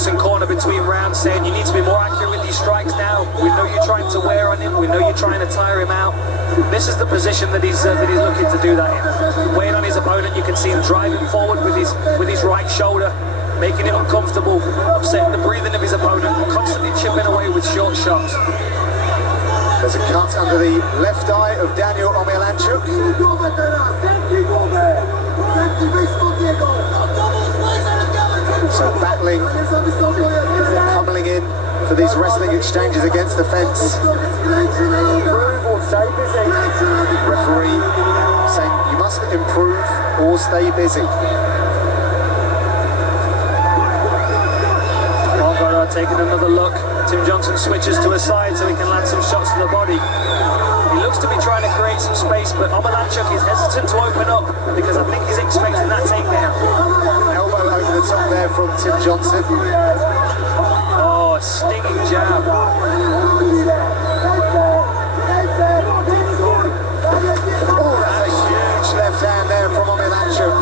Johnson corner between rounds saying you need to be more accurate with these strikes now. We know you're trying to wear on him. We know you're trying to tire him out. This is the position that he's looking to do that in. Weighing on his opponent, you can see him driving forward with his right shoulder, making it uncomfortable, upsetting the breathing of his opponent, constantly chipping away with short shots. There's a cut under the left eye of Daniel OMIELACZUK. So battling, pummeling in for these wrestling exchanges against the fence. Referee saying you must improve or stay busy. Taking another look. Tim Johnson switches to a side so he can land some shots to the body. He looks to be trying to create some space, but OMIELACZUK is hesitant to open up because I think he's expecting that takedown. Elbow over the top there from Tim Johnson. Oh, a stinging jab. Oh, that's a huge left hand there from OMIELACZUK.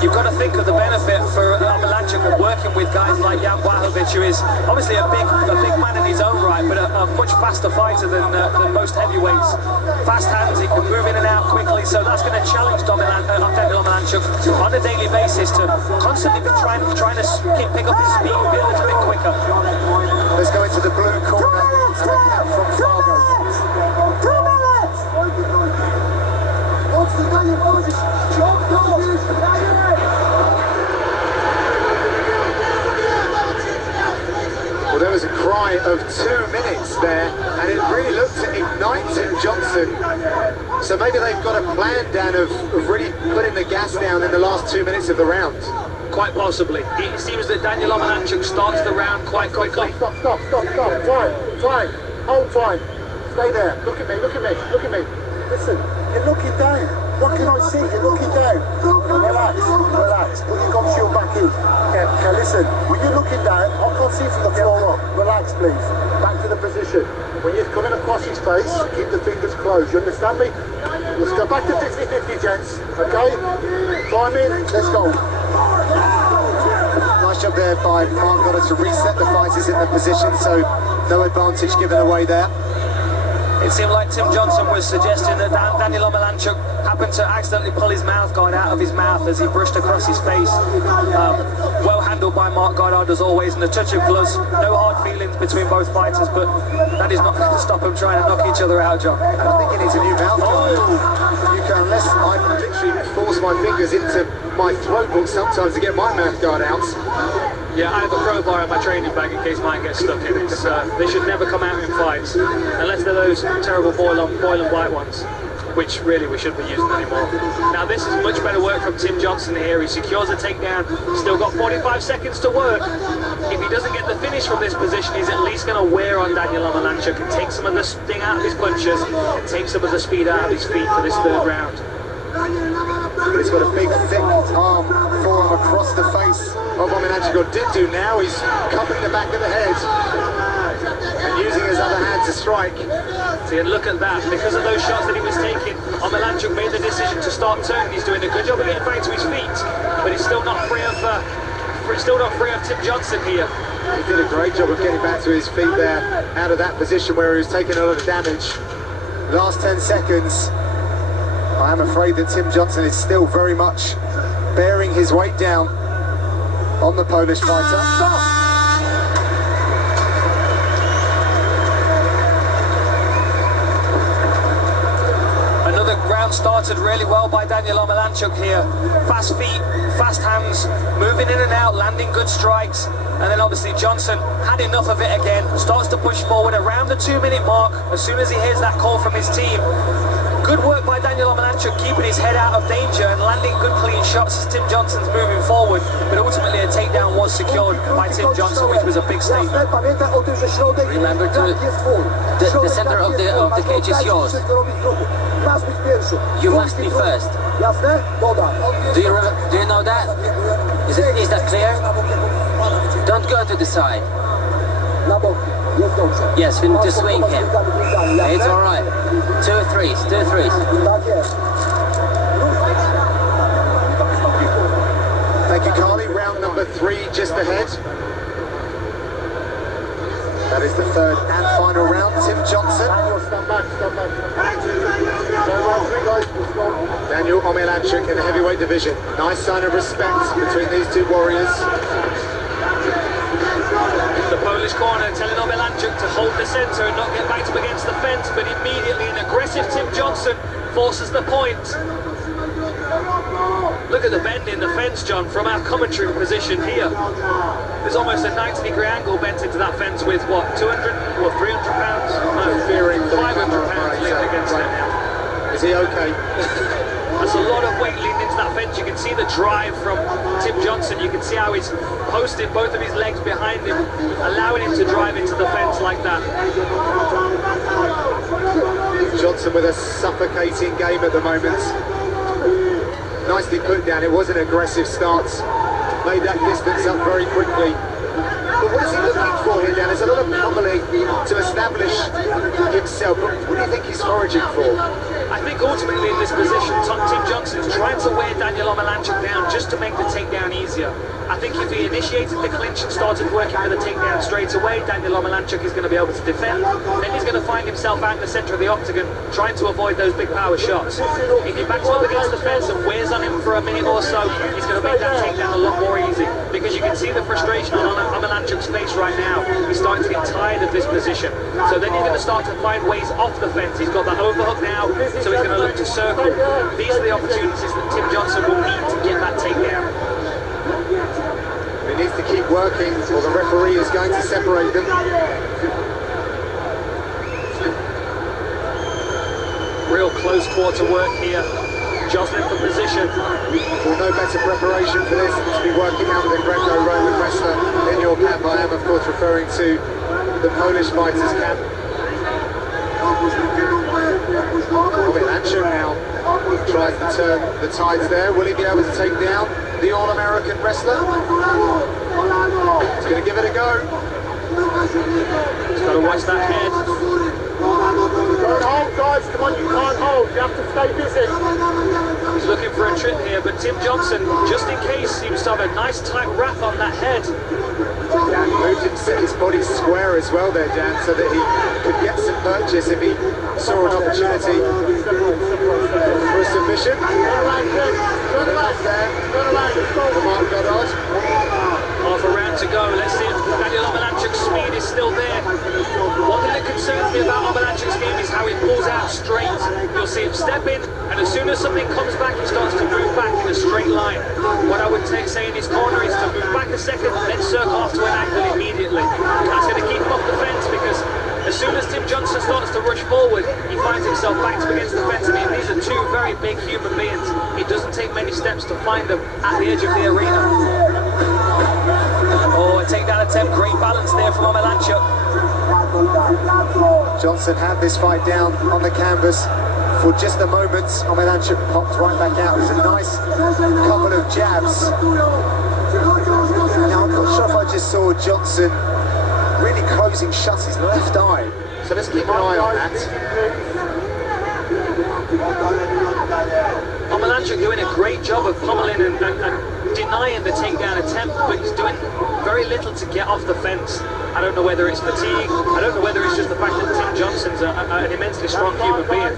You've got to think of the benefit for OMIELACZUK of working with guys like Jan Blachowicz, who is obviously a big man in his own right, but a much faster fighter than most heavyweights. Fast hands, he can move in and out quickly, so that's going to challenge Daniel OMIELACZUK on a daily basis to constantly be trying to pick up his speed, be a little bit quicker. Let's go into the blue corner. From Fargo. 2 minutes! Well, there was a cry of 2 minutes there, and it really looked to ignite Tim Johnson. So maybe they've got a plan, Dan, of really putting the gas down in the last 2 minutes of the round. Quite possibly. It seems that Daniel OMIELACZUK starts the round quite quickly. Stop. Time. Hold time. Stay there. Look at me. Listen, you're looking down. What can I see? You're looking down. Relax. Put your gum shield back in. Okay, listen. When you're looking down, I can't see from the floor up. Relax, please. Back to the position. When you're coming across his face, keep the fingers closed. You understand me? Let's go back to 50-50, gents. Okay? Time in. Let's go. Nice job there by Mark Goddard to reset the fighters in their position, so no advantage given away there. It seemed like Tim Johnson was suggesting that Daniel OMIELACZUK happened to accidentally pull his mouth guard out of his mouth as he brushed across his face. Well handled by Mark Goddard as always, and a touch of gloves. No hard feelings between both fighters, but that is not going to stop them trying to knock each other out, John. I don't think he needs a new mouth guard. You can, unless I literally force my fingers into my throat book sometimes to get my mouth guard out. Yeah, I have a crowbar in my training bag in case mine gets stuck in it. They should never come out in fights, unless they're those terrible boil and bite ones, which really we shouldn't be using anymore. Now this is much better work from Tim Johnson here. He secures a takedown, still got 45 seconds to work. If he doesn't get the finish from this position, he's at least going to wear on Daniel OMIELACZUK and take some of the sting out of his punches, and take some of the speed out of his feet for this third round. He's got a big, thick arm forearm across the face of OMIELACZUK. Did do now. He's cupping the back of the head and using his other hand to strike. See, and look at that. Because of those shots that he was taking, OMIELACZUK made the decision to start turning. He's doing a good job of getting back to his feet, but he's still not free of Tim Johnson here. He did a great job of getting back to his feet there, out of that position where he was taking a lot of damage. Last 10 seconds. I am afraid that Tim Johnson is still very much bearing his weight down on the Polish fighter. Another round started really well by Daniel OMIELACZUK here. Fast feet, fast hands, moving in and out, landing good strikes. And then obviously Johnson had enough of it again, starts to push forward around the 2 minute mark as soon as he hears that call from his team. Good work by Daniel OMIELACZUK, keeping his head out of danger and landing good clean shots as Tim Johnson's moving forward, but ultimately a takedown was secured by Tim Johnson, which was a big statement. Remember, the center of the cage is yours. You must be first. Do you know that? Is that clear? Don't go to the side. Yes, we need to swing him. It's all right. 2 threes. Thank you, Carly. Round number another 3 just ahead. That is the third and final round. Tim Johnson. Stand back. Daniel OMIELACZUK in the heavyweight division. Nice sign of respect between these two warriors. The Polish corner telling OMIELACZUK to hold the centre and not get backed up against the fence, but immediately an aggressive Tim Johnson forces the point. Look at the bend in the fence, John, from our commentary position here. There's almost a 90-degree angle bent into that fence with, what, 200 or 300 pounds? No, 500 pounds leaning against it now. Is he okay? That's a lot of weight leaning into that fence. You can see the drive from Tim Johnson. You can see how he's posted both of his legs behind him, allowing him to drive into the fence like that. Johnson with a suffocating game at the moment. Nicely put down. It was an aggressive stance. Made that distance up very quickly. But what is he looking for here, Dan? There's a lot of pummeling to establish himself. But what do you think he's foraging for? I think ultimately in this position, Tim Johnson is trying to wear Daniel OMIELACZUK down just to make the takedown easier. I think if he initiated the clinch and started working for the takedown straight away, Daniel OMIELACZUK is going to be able to defend. Then he's going to find himself out in the centre of the octagon, trying to avoid those big power shots. If he backs up against the fence and wears on him for a minute or so, he's going to make that takedown a lot more easy. Because you can see the frustration on OMIELACZUK's face right now. He's starting to get tired of this position. So then he's going to start to find ways off the fence. He's got that overhook now, so he's going to look to circle. These are the opportunities that Tim Johnson will need to get that takedown. He needs to keep working, or the referee is going to separate them. Real close quarter work here. Jostling for position. Well, no better preparation for this than to be working out with a Greco-Roman wrestler in your camp. I am, of course, referring to the Polish fighters' camp. OMIELACZUK now tries to turn the tides there. Will he be able to take down the All-American wrestler? He's going to give it a go. He's got to watch that head. Don't hold, guys. Come on, you can't hold. You have to stay busy. He's looking for a trip here, but Tim Johnson, just in case, seems to have a nice tight wrap on that head. Dan moved and set his body square as well there, Dan, so that he could get some purchase if he saw an opportunity for a submission. Half a round to go. Let's see if Daniel OMIELACZUK's speed is still there. One thing that concerns me about OMIELACZUK's game is how he pulls out straight. You'll see him step in, and as soon as something comes back, he starts to move back in a straight line. What I would say in his corner is to move back a second, then circle off to an angle immediately. That's going to keep him off the fence, because as soon as Tim Johnson starts to rush forward, he finds himself backed up against the fence. I mean, these are two very big human beings. It doesn't take many steps to find them at the edge of the arena. Oh, a takedown attempt, great balance there from OMIELACZUK. Johnson had this fight down on the canvas for just a moment. OMIELACZUK popped right back out. It was a nice couple of jabs. Now, I'm not sure if I just saw Johnson really closing shut his left eye. So let's keep an eye on that. OMIELACZUK doing a great job of pummeling and denying the takedown attempt, but he's doing very little to get off the fence. I don't know whether it's fatigue, I don't know whether it's just the fact that Tim Johnson's an immensely strong human being.